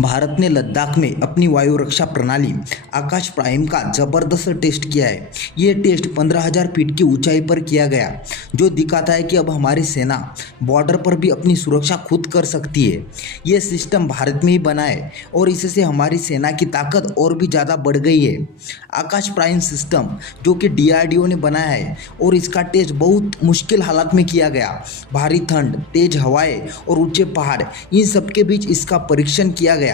भारत ने लद्दाख में अपनी वायु रक्षा प्रणाली आकाश प्राइम का जबरदस्त टेस्ट किया है। ये टेस्ट 15,000 फीट की ऊंचाई पर किया गया, जो दिखाता है कि अब हमारी सेना बॉर्डर पर भी अपनी सुरक्षा खुद कर सकती है। ये सिस्टम भारत में ही बना है और इससे हमारी सेना की ताकत और भी ज़्यादा बढ़ गई है। आकाश प्राइम सिस्टम जो कि DRDO ने बनाया है और इसका टेस्ट बहुत मुश्किल हालात में किया गया। भारी ठंड, तेज हवाएं और ऊंचे पहाड़, इन सब के बीच इसका परीक्षण किया गया।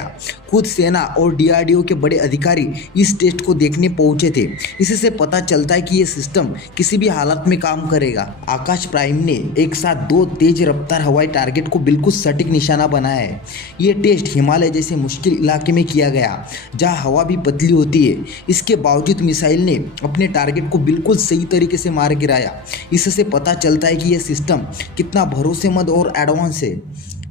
खुद सेना और DRDO के बड़े अधिकारी इस टेस्ट को देखने पहुंचे थे। इससे पता चलता है कि ये सिस्टम किसी भी हालत में काम करेगा। आकाश प्राइम ने एक साथ 2 तेज रफ्तार हवाई टारगेट को बिल्कुल सटीक निशाना बनाया है। ये टेस्ट हिमालय जैसे मुश्किल इलाके में किया गया, जहां हवा भी पतली होती है। इसके बावजूद मिसाइल ने अपने टारगेट को बिल्कुल सही तरीके से मार गिराया। इससे पता चलता है कि यह सिस्टम कितना भरोसेमंद और एडवांस है।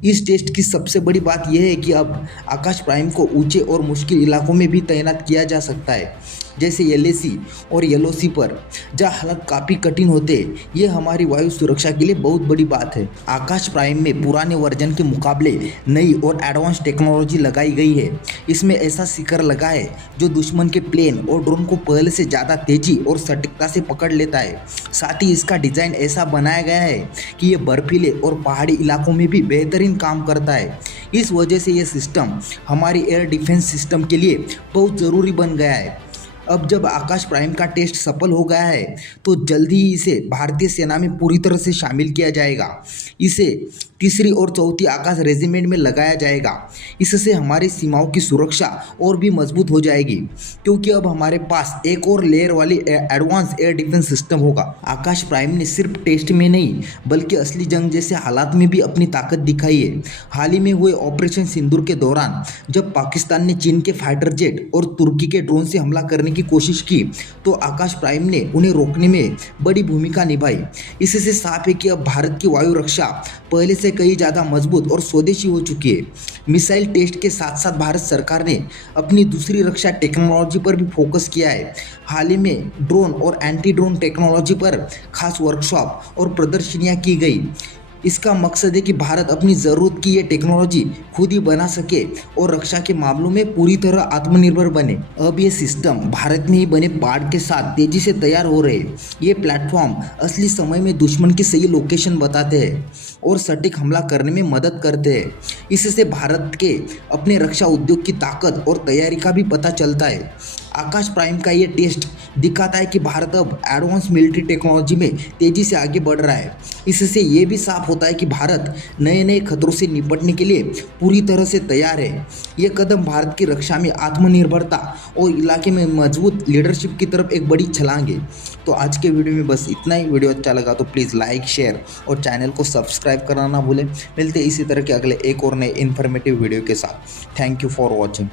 इस टेस्ट की सबसे बड़ी बात यह है कि अब आकाश प्राइम को ऊंचे और मुश्किल इलाकों में भी तैनात किया जा सकता है, जैसे LAC और LOC पर, जहाँ हालत काफ़ी कठिन होते हैं। ये हमारी वायु सुरक्षा के लिए बहुत बड़ी बात है। आकाश प्राइम में पुराने वर्जन के मुकाबले नई और एडवांस टेक्नोलॉजी लगाई गई है। इसमें ऐसा शिखर लगा है जो दुश्मन के प्लेन और ड्रोन को पहले से ज़्यादा तेजी और सटीकता से पकड़ लेता है। साथ ही इसका डिज़ाइन ऐसा बनाया गया है कि ये बर्फीले और पहाड़ी इलाकों में भी बेहतरीन काम करता है। इस वजह से ये सिस्टम हमारी एयर डिफेंस सिस्टम के लिए बहुत ज़रूरी बन गया है। अब जब आकाश प्राइम का टेस्ट सफल हो गया है, तो जल्दी ही इसे भारतीय सेना में पूरी तरह से शामिल किया जाएगा। इसे 3री और 4थी आकाश रेजिमेंट में लगाया जाएगा। इससे हमारी सीमाओं की सुरक्षा और भी मजबूत हो जाएगी, क्योंकि अब हमारे पास एक और लेयर वाली एडवांस एयर डिफेंस सिस्टम होगा। आकाश प्राइम ने सिर्फ टेस्ट में नहीं, बल्कि असली जंग जैसे हालात में भी अपनी ताकत दिखाई है। हाल ही में हुए ऑपरेशन सिंदूर के दौरान जब पाकिस्तान ने चीन के फाइटर जेट और तुर्की के ड्रोन से हमला करने की कोशिश की, तो आकाश प्राइम ने उन्हें रोकने में बड़ी भूमिका निभाई। इससे साफ है कि अब भारत की वायु रक्षा पहले से कहीं ज़्यादा मजबूत और स्वदेशी हो चुकी है। मिसाइल टेस्ट के साथ साथ भारत सरकार ने अपनी दूसरी रक्षा टेक्नोलॉजी पर भी फोकस किया है। हाल ही में ड्रोन और एंटी ड्रोन टेक्नोलॉजी पर खास वर्कशॉप और प्रदर्शनियां की गई। इसका मकसद है कि भारत अपनी ज़रूरत की ये टेक्नोलॉजी खुद ही बना सके और रक्षा के मामलों में पूरी तरह आत्मनिर्भर बने। अब ये सिस्टम भारत में ही बने पार्ट के साथ तेज़ी से तैयार हो रहे हैं। ये प्लेटफॉर्म असली समय में दुश्मन की सही लोकेशन बताते हैं और सटीक हमला करने में मदद करते हैं। इससे भारत के अपने रक्षा उद्योग की ताकत और तैयारी का भी पता चलता है। आकाश प्राइम का ये टेस्ट दिखाता है कि भारत अब एडवांस मिलिट्री टेक्नोलॉजी में तेज़ी से आगे बढ़ रहा है। इससे ये भी साफ होता है कि भारत नए नए खतरों से निपटने के लिए पूरी तरह से तैयार है। ये कदम भारत की रक्षा में आत्मनिर्भरता और इलाके में मजबूत लीडरशिप की तरफ एक बड़ी छलांग है। तो आज के वीडियो में बस इतना ही। वीडियो अच्छा लगा तो प्लीज़ लाइक, शेयर और चैनल को सब्सक्राइब करना ना भूलें। मिलते हैं इसी तरह के अगले एक और नए इन्फॉर्मेटिव वीडियो के साथ। Thank you for watching.